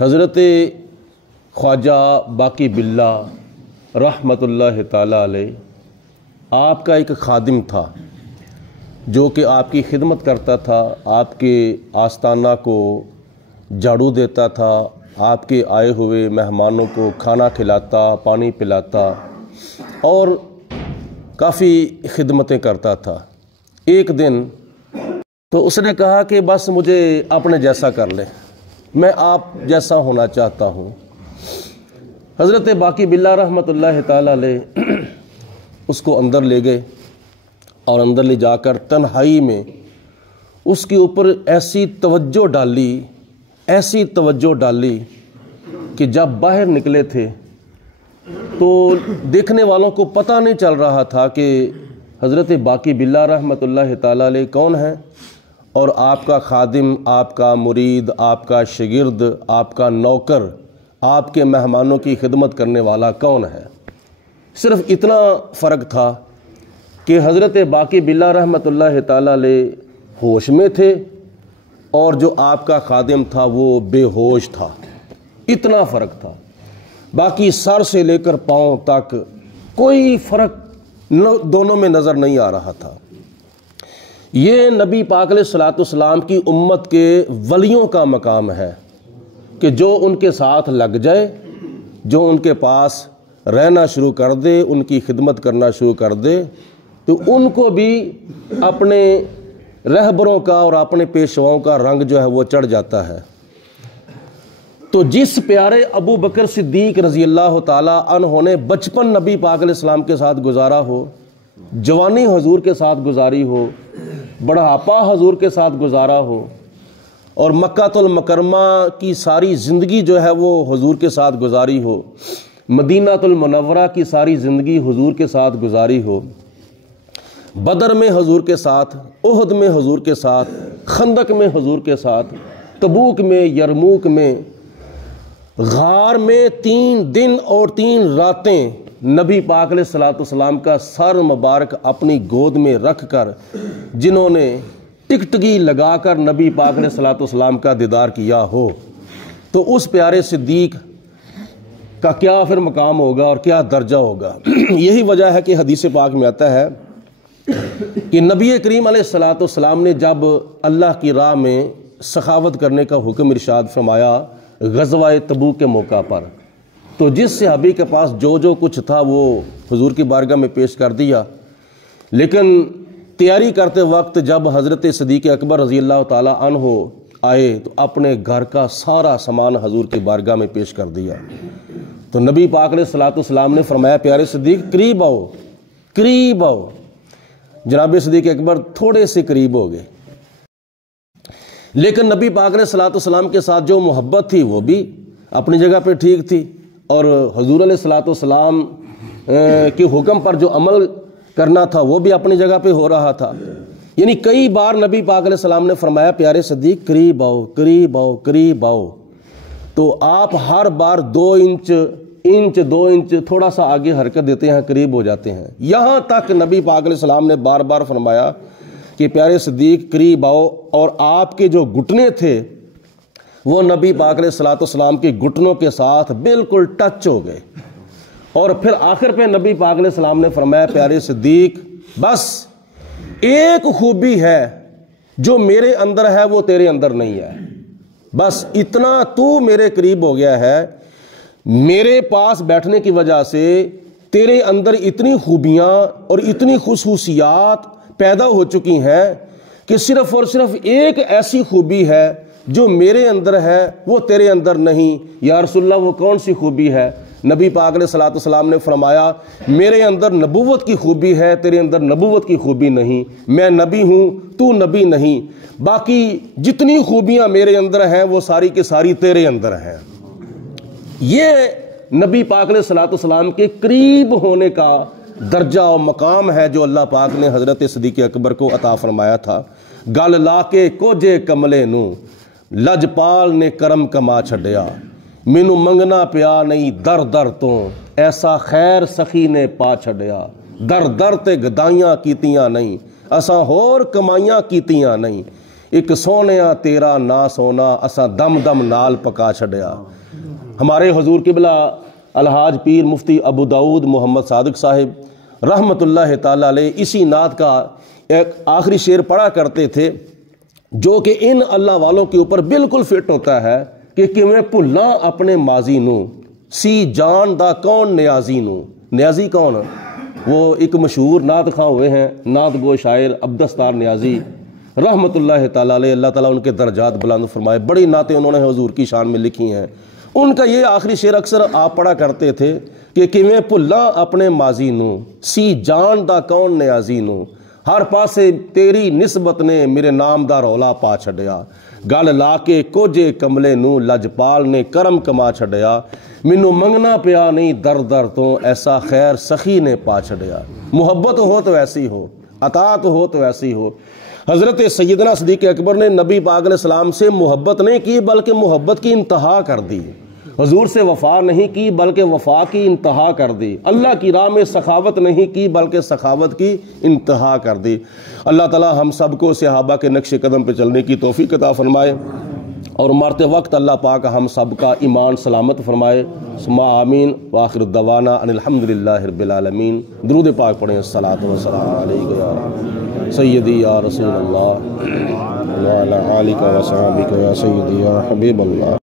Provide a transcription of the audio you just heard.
حضرت خواجہ باقی باللہ رحمۃ اللہ تعالیٰ علیہ آپ کا ایک خادم تھا جو کہ آپ کی خدمت کرتا تھا، آپ کے آستانہ کو جھاڑو دیتا تھا، آپ کے آئے ہوئے مہمانوں کو کھانا کھلاتا، پانی پلاتا اور کافی خدمتیں کرتا تھا۔ ایک دن تو اس نے کہا کہ بس مجھے اپنے جیسا کر لے، میں آپ جیسا ہونا چاہتا ہوں۔ حضرت باقی باللہ رحمۃ اللہ تعالیٰ علیہ اس کو اندر لے گئے اور اندر لے جا کر تنہائی میں اس کے اوپر ایسی توجہ ڈالی کہ جب باہر نکلے تھے تو دیکھنے والوں کو پتہ نہیں چل رہا تھا کہ حضرت باقی باللہ رحمۃ اللہ تعالیٰ علیہ کون ہے اور آپ کا خادم، آپ کا مرید، آپ کا شاگرد، آپ کا نوکر، آپ کے مہمانوں کی خدمت کرنے والا کون ہے۔ صرف اتنا فرق تھا کہ حضرت باقی باللہ رحمۃ اللہ تعالیٰ علیہ ہوش میں تھے اور جو آپ کا خادم تھا وہ بے ہوش تھا، اتنا فرق تھا۔ باقی سر سے لے کر پاؤں تک کوئی فرق دونوں میں نظر نہیں آ رہا تھا۔ یہ نبی پاک علیہ الصلوۃ والسلام کی امت کے ولیوں کا مقام ہے کہ جو ان کے ساتھ لگ جائے، جو ان کے پاس رہنا شروع کر دے، ان کی خدمت کرنا شروع کر دے، تو ان کو بھی اپنے رہبروں کا اور اپنے پیشواؤں کا رنگ جو ہے وہ چڑھ جاتا ہے۔ تو جس پیارے ابو بکر صدیق رضی اللہ تعالیٰ عنہ نے بچپن نبی پاک علیہ السلام کے ساتھ گزارا ہو، جوانی حضور کے ساتھ گزاری ہو، بڑھاپا حضور کے ساتھ گزارا ہو اور مکہ المکرمہ کی ساری زندگی جو ہے وہ حضور کے ساتھ گزاری ہو، مدینہ المنورہ کی ساری زندگی حضور کے ساتھ گزاری ہو، بدر میں حضور کے ساتھ، احد میں حضور کے ساتھ، خندق میں حضور کے ساتھ، تبوک میں، یرموک میں، غار میں 3 دن اور 3 راتیں نبی پاک علیہ الصلوۃ والسلام کا سر مبارک اپنی گود میں رکھ کر جنہوں نے ٹکٹکی لگا کر نبی پاک علیہ الصلوۃ والسلام کا دیدار کیا ہو، تو اس پیارے صدیق کا کیا پھر مقام ہوگا اور کیا درجہ ہوگا۔ یہی وجہ ہے کہ حدیث پاک میں آتا ہے کہ نبی کریم علیہ الصلوۃ والسلام نے جب اللہ کی راہ میں سخاوت کرنے کا حکم ارشاد فرمایا غزوہ تبوک کے موقع پر، تو جس صحابی کے پاس جو کچھ تھا وہ حضور کی بارگاہ میں پیش کر دیا، لیکن تیاری کرتے وقت جب حضرت صدیق اکبر رضی اللہ تعالیٰ عنہ آئے تو اپنے گھر کا سارا سامان حضور کی بارگاہ میں پیش کر دیا۔ تو نبی پاک علیہ الصلوۃ والسلام نے فرمایا پیارے صدیق قریب آؤ۔ جناب صدیق اکبر تھوڑے سے قریب ہو گئے، لیکن نبی پاک علیہ الصلوۃ والسلام کے ساتھ جو محبت تھی وہ بھی اپنی جگہ پہ ٹھیک تھی، اور حضور علیہ الصلوۃ والسلام کے حکم پر جو عمل کرنا تھا وہ بھی اپنی جگہ پہ ہو رہا تھا۔ یعنی کئی بار نبی پاک علیہ السلام نے فرمایا پیارے صدیق قریب آؤ، تو آپ ہر بار 2 انچ تھوڑا سا آگے حرکت دیتے ہیں، قریب ہو جاتے ہیں، یہاں تک نبی پاک علیہ السلام نے بار بار فرمایا کہ پیارے صدیق قریب آؤ، اور آپ کے جو گھٹنے تھے وہ نبی پاک علیہ الصلوۃ والسلام کے گھٹنوں کے ساتھ بالکل ٹچ ہو گئے، اور پھر آخر پہ نبی پاک علیہ السلام نے فرمایا پیارے صدیق بس ایک خوبی ہے جو میرے اندر ہے وہ تیرے اندر نہیں ہے، بس اتنا تو میرے قریب ہو گیا ہے، میرے پاس بیٹھنے کی وجہ سے تیرے اندر اتنی خوبیاں اور اتنی خصوصیات پیدا ہو چکی ہیں کہ صرف اور صرف ایک ایسی خوبی ہے جو میرے اندر ہے وہ تیرے اندر نہیں۔ یا رسول اللہ وہ کون سی خوبی ہے؟ نبی پاک علیہ الصلوۃ والسلام نے فرمایا میرے اندر نبوت کی خوبی ہے، تیرے اندر نبوت کی خوبی نہیں، میں نبی ہوں تو نبی نہیں، باقی جتنی خوبیاں میرے اندر ہیں وہ ساری کی ساری تیرے اندر ہیں۔ یہ نبی پاک علیہ الصلوۃ والسلام کے قریب ہونے کا درجہ اور مقام ہے جو اللہ پاک نے حضرت صدیق اکبر کو عطا فرمایا تھا۔ گل لا کے کوجے کملے نو لجپال نے کرم کما چھڈیا، مینوں منگنا پیا نہیں در در تو ایسا خیر سخی نے پا چھڈیا، در در تے گدائیاں کیتیاں نہیں اساں ہور کمائیاں کیتیاں نہیں۔ ایک سونیا تیرا نا سونا اساں دم دم نال پکا چھڈیا۔ ہمارے حضور قبلہ الحاج پیر مفتی ابو داؤد محمد صادق صاحب رحمۃ اللہ تعالی علیہ اسی نعت کا ایک آخری شعر پڑھا کرتے تھے، جو کہ ان اللہ والوں کے اوپر بالکل فٹ ہوتا ہے کہ کیویں بھلاں اپنے ماضی نو، سی جان دا کون نیازی نو۔ نیازی کون؟ وہ ایک مشہور نعت خواں ہوئے ہیں، نعت گو شاعر عبدالستار نیازی رحمۃ اللہ تعالیٰ علیہ، اللہ تعالیٰ ان کے درجات بلند فرمائے۔ بڑی نعتیں انہوں نے حضور کی شان میں لکھی ہیں۔ ان کا یہ آخری شعر اکثر آپ پڑھا کرتے تھے کہ کیویں بھلاں اپنے ماضی نو، سی جان دا کون نیازی نو، ہر پاسے تیری نسبت نے میرے نام دا رولا پا چھڈیا، گل لا کے کوجے کملے نو لجپال نے کرم کما چھڈیا، مینوں منگنا پیا نہیں در در تو ایسا خیر سخی نے پا چھڈیا۔ محبت ہو تو ایسی ہو، اطاعت ہو تو ایسی ہو۔ حضرت سیدنا صدیق اکبر نے نبی پاک علیہ السلام سے محبت نہیں کی بلکہ محبت کی انتہا کر دی۔ حضور سے وفا نہیں کی بلکہ وفا کی انتہا کر دی۔ اللہ کی راہ میں سخاوت نہیں کی بلکہ سخاوت کی انتہا کر دی۔ اللہ تعالی ہم سب کو صحابہ کے نقش قدم پہ چلنے کی توفیق عطا فرمائے، اور مرتے وقت اللہ پاک ہم سب کا ایمان سلامت فرمائے۔ ثم آمین وآخر الدعوانا ان الحمدللہ رب العالمین۔ درود پاک پڑھیں، الصلاۃ والسلام علیک یا سیدی یا رسول اللہ وعلی آلک و صحابک یا سیدی یا حبیب اللہ۔